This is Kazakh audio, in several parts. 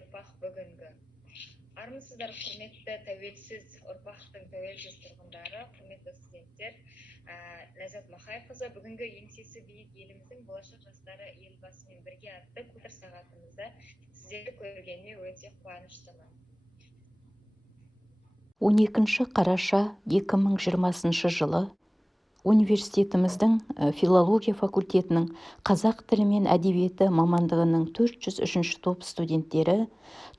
ұрпақ бүгінгі. Армысыздар, құрметті тәуелсіз ұрпақтың тәуелсіз тұрғындары, құрметті студенттер. Ләззат Махайқызы, бүгінгі еңсесі биік еліміздің болашақ жастары елбасымен бірге атты көпір сағатымызда сіздерді көргеніме өте қуаныштымын. 12 қараша 2020 жылы университетіміздің филология факультетінің қазақ тілі мен әдебиеті мамандығының 403 топ студенттері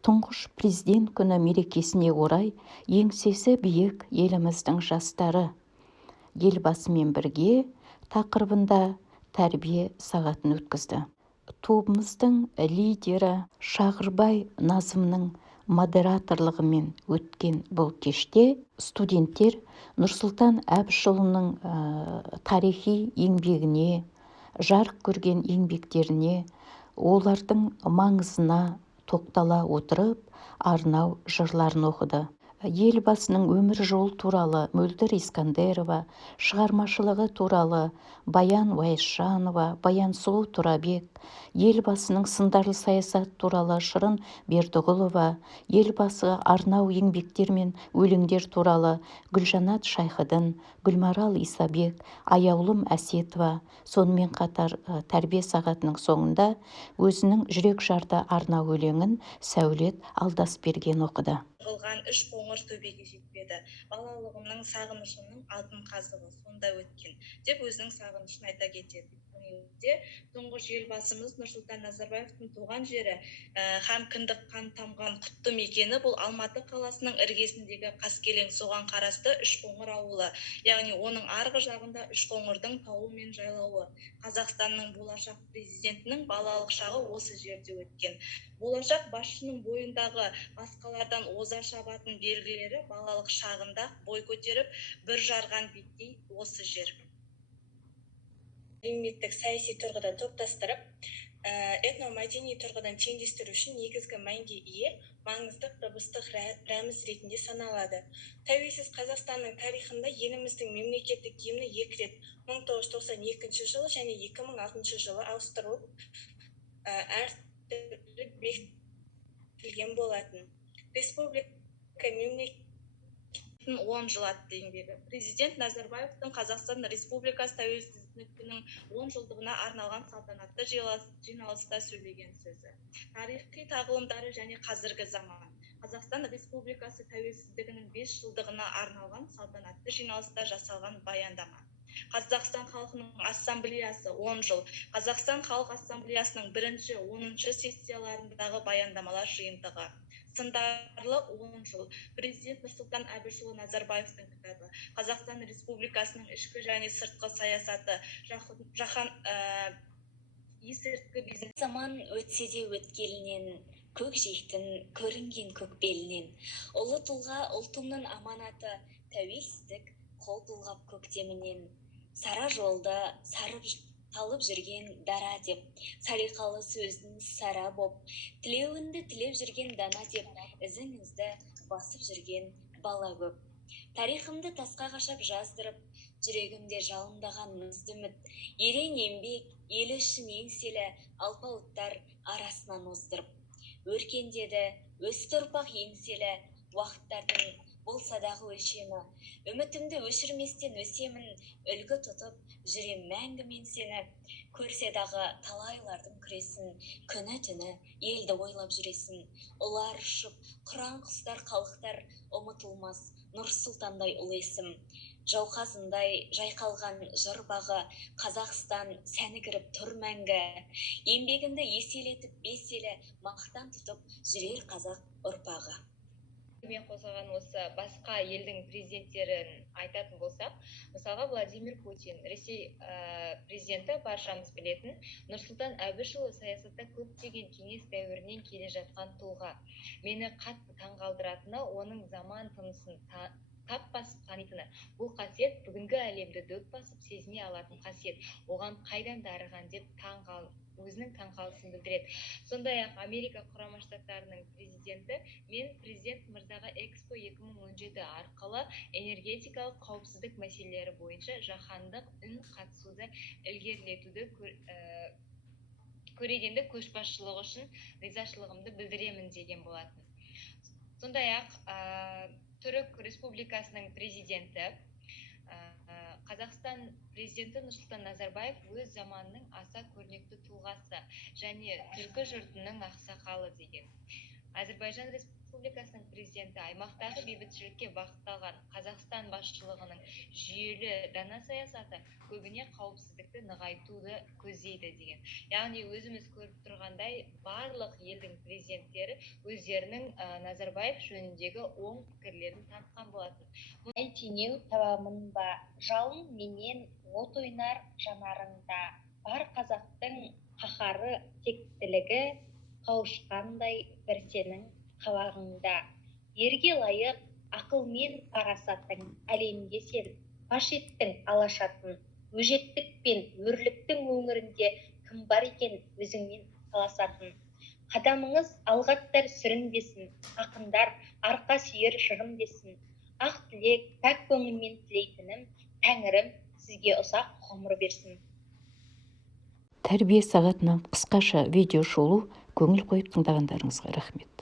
тұңғыш президент күні мерекесіне орай еңсесі биік еліміздің жастары елбасымен бірге тақырыбында тәрбие сағатын өткізді. Тобымыздың лидері Шағырбай Назымның модераторлығымен өткен бұл кеште студенттер Нұрсұлтан Әбішұлының тарихи еңбегіне, жарық көрген еңбектеріне, олардың маңызына тоқтала отырып, арнау жырларын оқыды. Елбасының өмір жолы туралы Мөлдір Искандерова, шығармашылығы туралы Баян Уайысжанова, Баян Сұлу Турабек, елбасының сындарлы саясат туралы Шырын Бердіғұлова, елбасыға арнау еңбектер мен өлеңдер туралы Гүлжанат Шайхыдын, Гүлмарал Исабек, Аяулым Әсетова, сонымен қатар тәрбие сағатының соңында өзінің жүрек жарды арнау өлеңін Сәулет Алдасберген оқыды. Қылған үш қоңыр төбеге жетпеді. Балалығымның сағынышымның алтын қазығы сонда өткен деп өзінің сағынышын айта кетеді. Тұңғыш елбасымыз Нұрсұлтан Назарбаевтың туған жері һәм кіндік қан тамған құтты мекені бұл Алматы қаласының іргесіндегі Қаскелең соған қарасты Үшқоңыр ауылы. Яғни оның арғы жағында Үшқоңырдың тауы мен жайлауы. Қазақстанның болашақ президентінің балалық шағы осы жерде өткен. Болашақ басшының бойындағы басқалардан оза шабатын белгілері балалық шағында бой көтеріп, бір жарған беттей осы жер. Әлеуметтік саяси тұрғыда топтастырып, этномәдени тұрғыдан теңдестіру үшін негізгі мәнге ие маңызды дыбыстық рәміз ретінде саналады. Тәуелсіз Қазақстанның тарихында еліміздің мемлекеттік гимні екі рет 1992 жылы және 2006 жылы ауыстырылып, әртүрлі бекітілген болатын. Республика мемлекеттің 10 жыл атты еңбегі. Президент Назарбаевтың Қазақстан Республикасы тәуелсіздігінің 10 жылдығына арналған салтанатты жиналыста сөйлеген сөзі. Тарихи тағылымдары және қазіргі заман. Қазақстан Республикасы тәуелсіздігінің 5 жылдығына арналған салтанатты жиналыста жасалған баяндама. Қазақстан халқының ассамблеясы 10 жыл. Қазақстан халық ассамблеясының 1-10 сессияларындағы баяндамалар жиынтығы. Сындарлы 10 жыл. Президент Нұрсұлтан Әбішұлы Назарбаевтың кітабы. Қазақстан Республикасының ішкі және сыртқы саясаты. Жаһан есірткі бизнес. Заман өтсе де өткелінен, көк жейхтін көрінген көк белінен. Ұлы тұлға ұлтымның аманаты, тәуелсіздік қол бұлғап көктемінен. Сара жолда салып жүрген дара деп, салиқалы сөздің сара боп, тілеуінді тілеп жүрген дана деп, ізіңізді басып жүрген бала көп. Тарихымды тасқа қашап жаздырып, жүрегімде жалындаған мұзды үміт, ерен еңбек, елі үшін еңселі алпауыттар арасынан оздырып. Өркендеді, өсті ұрпақ еңселі, уақыттардың болса дағы өлшемі. Үмітімді өшірместен өсемін, үлгі тұтып, жүрем мәңгі мен сені. Көрсе дағы талайлардың күресін, күні түні елді ойлап жүресін. Ұлар ұшып, құран құстар қалықтар, ұмытылмас Нұр Сұлтандай ұлы есім. Жауқазындай жайқалған жыр бағы, Қазақстан сәні кіріп тұр мәңгі. Еңбегінді еселетіп беселі, мақтан тұтып жүрер қазақ ұрпағы. Мен қосылған осы басқа елдің президенттерін айтатын болсақ, мысалға Владимир Путин, Ресей президенті баршамыз білетін, Нұрсұлтан Әбішұлы саясатта көптеген кеңес дәуірінен келе жатқан тұлға. Мені қатты таңғалдыратыны оның заман тынысын тап басып танитыны. Бұл қасиет бүгінгі әлемді дөп басып сезіне алатын қасиет. Оған қайдан дарыған деп өзінің таңғалысын білдіреді. Сондай-ақ Америка Құрама Штаттарының президенті мен президент мырзаға Экспо 2017 арқылы энергетикалық қауіпсіздік мәселелері бойынша жаһандық үн қатысуды ілгерілетуді көрегендік көшбасшылығы үшін ризашылығымды білдіремін деген болатын. Сондай-ақ Түрік Республикасының президенті Қазақстан президенті Нұрсұлтан Назарбаев өз заманының аса көрнекті тұлғасы және түркі жұртының ақсақалы деген. Әзірбайжан Республикасының президенті аймақтағы бейбітшілікке бағытталған Қазақстан басшылығының жүйелі дана саясаты көбіне қауіпсіздікті нығайтуды көздейді деген. Яғни өзіміз көріп тұрғандай барлық елдің президенттері өздерінің Назарбаев жөніндегі оң пікірлерін танытқан болатын. Теңеу табамын ба, жалын менен от ойнар жанарыңда, бар қазақтың қаһары тектілігі, қауышқандай бір сенің қабағыңда. Ерге лайық ақыл мен парасатың, әлемге сен паш еттің алашатын, өжеттік пен өрліктің өңірінде кім бар екен өзіңмен таласатын. Қадамыңыз алғаттар сүрінбесін, ақындар арқа сүйер жырым десін. Ақ тілек, пәк көңілмен тілейтінім, Тәңірім сізге ұзақ ғұмыр берсін. Тәрбие сағатынан қысқаша видео шолу көңіл қойып тыңдағандарыңызға рахмет.